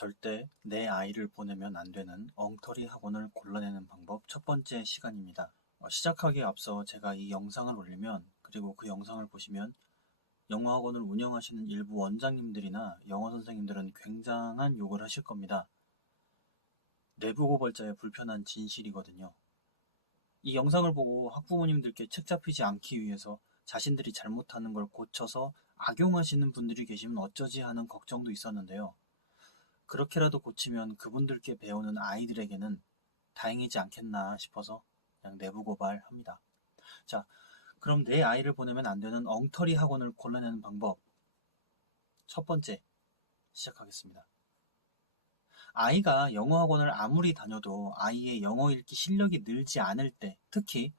절대 내 아이를 보내면 안 되는 엉터리 학원을 골라내는 방법 첫 번째 시간입니다. 시작하기에 앞서 제가 이 영상을 올리면, 그리고 그 영상을 보시면 영어 학원을 운영하시는 일부 원장님들이나 영어 선생님들은 굉장한 욕을 하실 겁니다. 내부 고발자의 불편한 진실이거든요. 이 영상을 보고 학부모님들께 책 잡히지 않기 위해서 자신들이 잘못하는 걸 고쳐서 악용하시는 분들이 계시면 어쩌지 하는 걱정도 있었는데요. 그렇게라도 고치면 그분들께 배우는 아이들에게는 다행이지 않겠나 싶어서 그냥 내부 고발합니다. 자, 그럼 내 아이를 보내면 안 되는 엉터리 학원을 골라내는 방법. 첫 번째, 시작하겠습니다. 아이가 영어 학원을 아무리 다녀도 아이의 영어 읽기 실력이 늘지 않을 때, 특히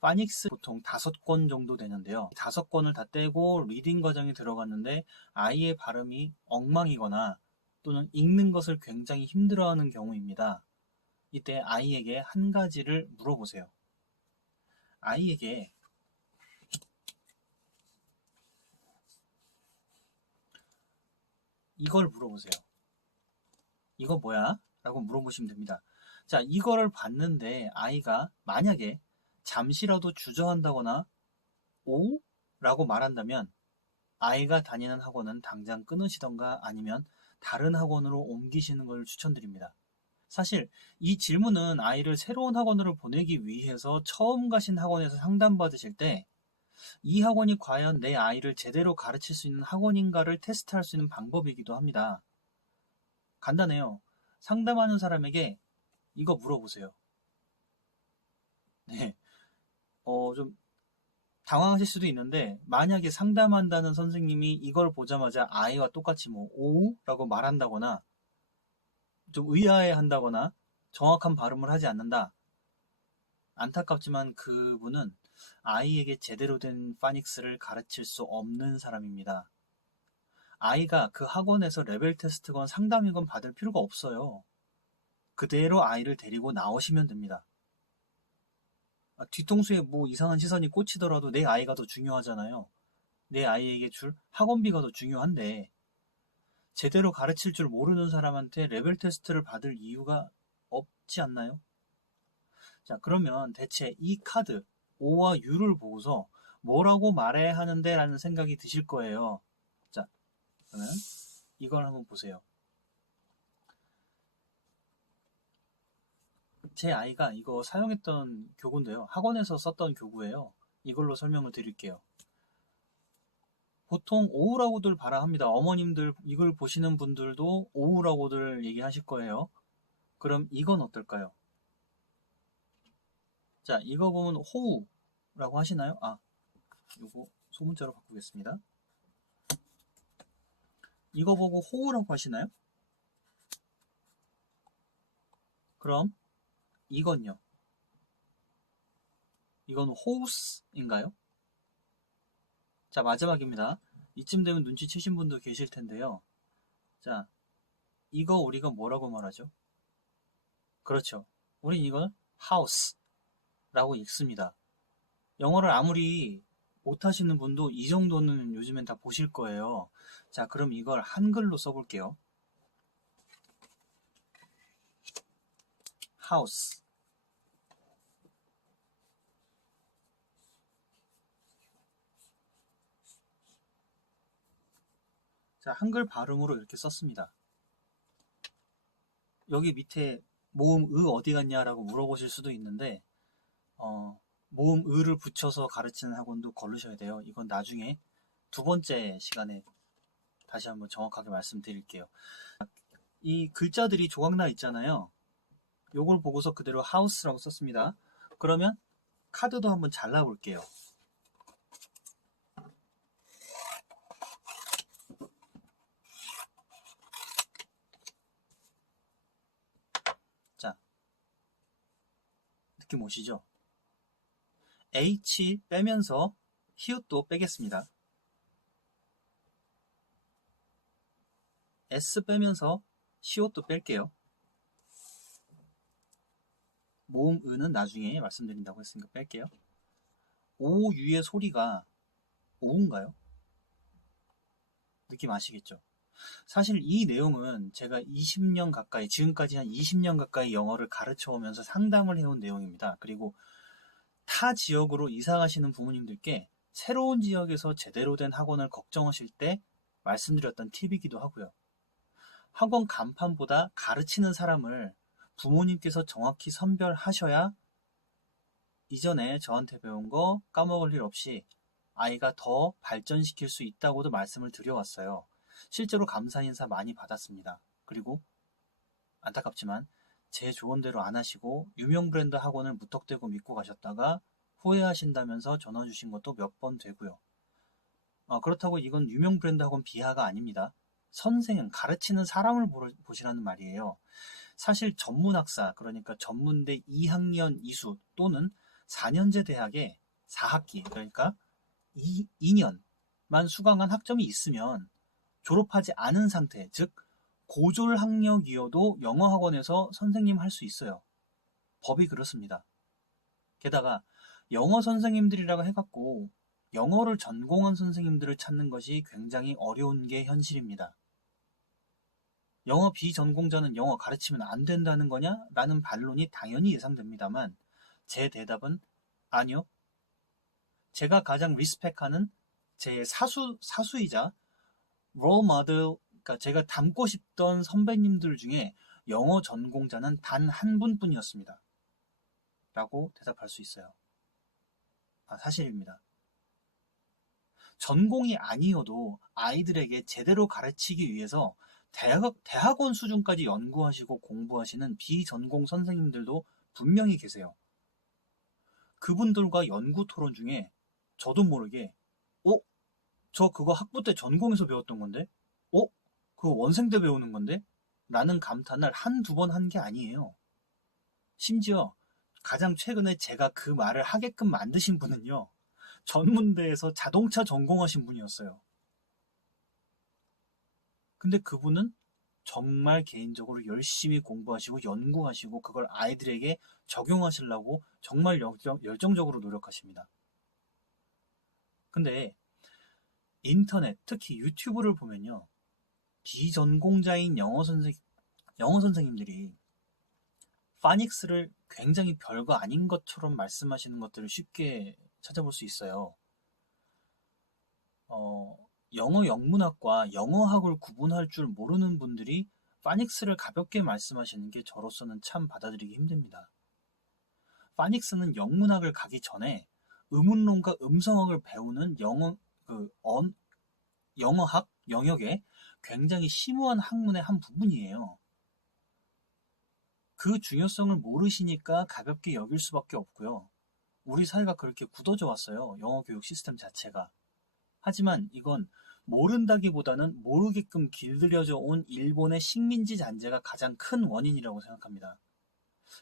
파닉스 보통 5권 정도 되는데요. 5권을 다 떼고 리딩 과정에 들어갔는데 아이의 발음이 엉망이거나 또는 읽는 것을 굉장히 힘들어하는 경우입니다. 이때 아이에게 한 가지를 물어보세요. 아이에게 이걸 물어보세요. 이거 뭐야? 라고 물어보시면 됩니다. 자, 이거를 봤는데 아이가 만약에 잠시라도 주저한다거나 오? 라고 말한다면 아이가 다니는 학원은 당장 끊으시던가 아니면 다른 학원으로 옮기시는 걸 추천드립니다. 사실 이 질문은 아이를 새로운 학원으로 보내기 위해서 처음 가신 학원에서 상담받으실 때 이 학원이 과연 내 아이를 제대로 가르칠 수 있는 학원인가를 테스트할 수 있는 방법이기도 합니다. 간단해요. 상담하는 사람에게 이거 물어보세요. 네. 좀 당황하실 수도 있는데 만약에 상담한다는 선생님이 이걸 보자마자 아이와 똑같이 뭐 오우? 라고 말한다거나 좀 의아해한다거나 정확한 발음을 하지 않는다. 안타깝지만 그분은 아이에게 제대로 된 파닉스를 가르칠 수 없는 사람입니다. 아이가 그 학원에서 레벨 테스트건 상담이건 받을 필요가 없어요. 그대로 아이를 데리고 나오시면 됩니다. 뒤통수에 뭐 이상한 시선이 꽂히더라도 내 아이가 더 중요하잖아요. 내 아이에게 줄 학원비가 더 중요한데 제대로 가르칠 줄 모르는 사람한테 레벨 테스트를 받을 이유가 없지 않나요? 자, 그러면 대체 이 카드 O와 U를 보고서 뭐라고 말해야 하는데 라는 생각이 드실 거예요. 자, 그러면 이걸 한번 보세요. 제 아이가 이거 사용했던 교구인데요. 학원에서 썼던 교구예요. 이걸로 설명을 드릴게요. 보통 오우라고들 발음합니다. 어머님들 이걸 보시는 분들도 오우라고들 얘기하실 거예요. 그럼 이건 어떨까요? 자, 이거 보면 호우라고 하시나요? 요거 소문자로 바꾸겠습니다. 이거 보고 호우라고 하시나요? 그럼 이건요. 이건 호우스인가요? 자, 마지막입니다. 이쯤 되면 눈치채신 분도 계실 텐데요. 자, 이거 우리가 뭐라고 말하죠? 그렇죠. 우린 이걸 house라고 읽습니다. 영어를 아무리 못하시는 분도 이 정도는 요즘엔 다 보실 거예요. 자, 그럼 이걸 한글로 써볼게요. house. 자, 한글 발음으로 이렇게 썼습니다. 여기 밑에 모음 의 어디 갔냐라고 물어보실 수도 있는데 모음 의를 붙여서 가르치는 학원도 고르셔야 돼요. 이건 나중에 두 번째 시간에 다시 한번 정확하게 말씀드릴게요. 이 글자들이 조각나 있잖아요. 요걸 보고서 그대로 house라고 썼습니다. 그러면 카드도 한번 잘라볼게요. 자, 느낌 오시죠? H 빼면서 히읗도 빼겠습니다. S 빼면서 시옷도 뺄게요. 모음 의는 나중에 말씀드린다고 했으니까 뺄게요. 오, 유의 소리가 오인가요? 느낌 아시겠죠? 사실 이 내용은 제가 20년 가까이, 지금까지 한 20년 가까이 영어를 가르쳐 오면서 상담을 해온 내용입니다. 그리고 타 지역으로 이사 가시는 부모님들께 새로운 지역에서 제대로 된 학원을 걱정하실 때 말씀드렸던 팁이기도 하고요. 학원 간판보다 가르치는 사람을 부모님께서 정확히 선별하셔야 이전에 저한테 배운 거 까먹을 일 없이 아이가 더 발전시킬 수 있다고도 말씀을 드려왔어요. 실제로 감사 인사 많이 받았습니다. 그리고 안타깝지만 제 조언대로 안 하시고 유명 브랜드 학원을 무턱대고 믿고 가셨다가 후회하신다면서 전화 주신 것도 몇 번 되고요. 그렇다고 이건 유명 브랜드 학원 비하가 아닙니다. 선생은 가르치는 사람을 보시라는 말이에요. 사실 전문학사, 그러니까 전문대 2학년 이수 또는 4년제 대학에 4학기, 그러니까 2년만 수강한 학점이 있으면 졸업하지 않은 상태, 즉 고졸 학력이어도 영어 학원에서 선생님 할 수 있어요. 법이 그렇습니다. 게다가 영어 선생님들이라고 해갖고 영어를 전공한 선생님들을 찾는 것이 굉장히 어려운 게 현실입니다. 영어 비전공자는 영어 가르치면 안 된다는 거냐? 라는 반론이 당연히 예상됩니다만 제 대답은 아니요. 제가 가장 리스펙하는 제 사수이자 롤 모델, 그러니까 제가 닮고 싶던 선배님들 중에 영어 전공자는 단 한 분뿐이었습니다. 라고 대답할 수 있어요. 사실입니다. 전공이 아니어도 아이들에게 제대로 가르치기 위해서 대학원 수준까지 연구하시고 공부하시는 비전공 선생님들도 분명히 계세요. 그분들과 연구 토론 중에 저도 모르게 저 그거 학부 때 전공에서 배웠던 건데? 그거 원생 때 배우는 건데? 라는 감탄을 한두 번 한 게 아니에요. 심지어 가장 최근에 제가 그 말을 하게끔 만드신 분은요. 전문대에서 자동차 전공하신 분이었어요. 근데 그분은 정말 개인적으로 열심히 공부하시고 연구하시고 그걸 아이들에게 적용하시려고 정말 열정적으로 노력하십니다. 근데 인터넷, 특히 유튜브를 보면요. 비전공자인 영어 선생님들이 파닉스를 굉장히 별거 아닌 것처럼 말씀하시는 것들을 쉽게 찾아볼 수 있어요. 영어 영문학과 영어학을 구분할 줄 모르는 분들이 파닉스를 가볍게 말씀하시는 게 저로서는 참 받아들이기 힘듭니다. 파닉스는 영문학을 가기 전에 의문론과 음성학을 배우는 영어학 영역의 굉장히 심오한 학문의 한 부분이에요. 그 중요성을 모르시니까 가볍게 여길 수밖에 없고요. 우리 사회가 그렇게 굳어져 왔어요. 영어 교육 시스템 자체가. 하지만 이건 모른다기보다는 모르게끔 길들여져 온 일본의 식민지 잔재가 가장 큰 원인이라고 생각합니다.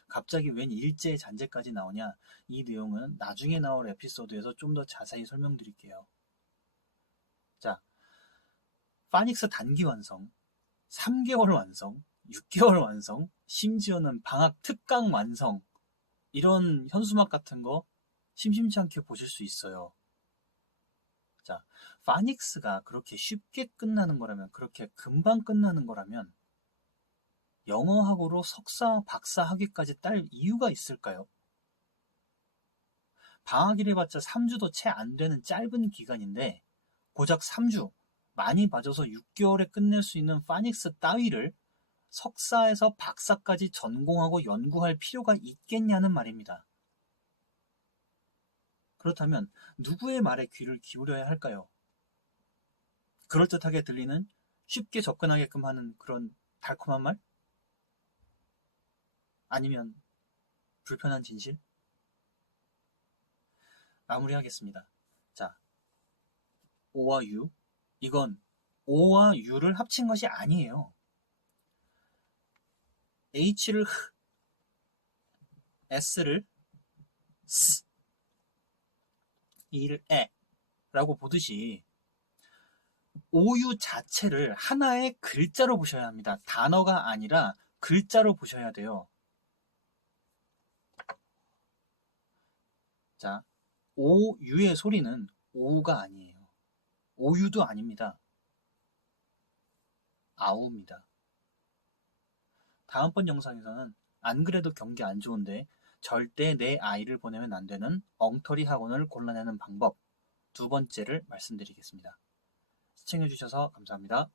갑자기 웬 일제 잔재까지 나오냐? 이 내용은 나중에 나올 에피소드에서 좀 더 자세히 설명드릴게요. 자, 파닉스 단기 완성, 3개월 완성, 6개월 완성, 심지어는 방학 특강 완성, 이런 현수막 같은 거 심심치 않게 보실 수 있어요. 자, 파닉스가 그렇게 쉽게 끝나는 거라면, 그렇게 금방 끝나는 거라면 영어학으로 석사, 박사 학위까지 딸 이유가 있을까요? 방학이래봤자 3주도 채 안 되는 짧은 기간인데 고작 3주, 많이 봐줘서 6개월에 끝낼 수 있는 파닉스 따위를 석사에서 박사까지 전공하고 연구할 필요가 있겠냐는 말입니다. 그렇다면 누구의 말에 귀를 기울여야 할까요? 그럴듯하게 들리는, 쉽게 접근하게끔 하는 그런 달콤한 말? 아니면 불편한 진실? 마무리하겠습니다. 자, O와 U. 이건 O와 U를 합친 것이 아니에요. H를 흐, S를 스, E를 에 라고 보듯이 OU 자체를 하나의 글자로 보셔야 합니다. 단어가 아니라 글자로 보셔야 돼요. 자, OU의 소리는 오우가 아니에요. OU도 아닙니다. 아우입니다. 다음번 영상에서는 안 그래도 경기 안 좋은데 절대 내 아이를 보내면 안 되는 엉터리 학원을 골라내는 방법 두 번째를 말씀드리겠습니다. 시청해주셔서 감사합니다.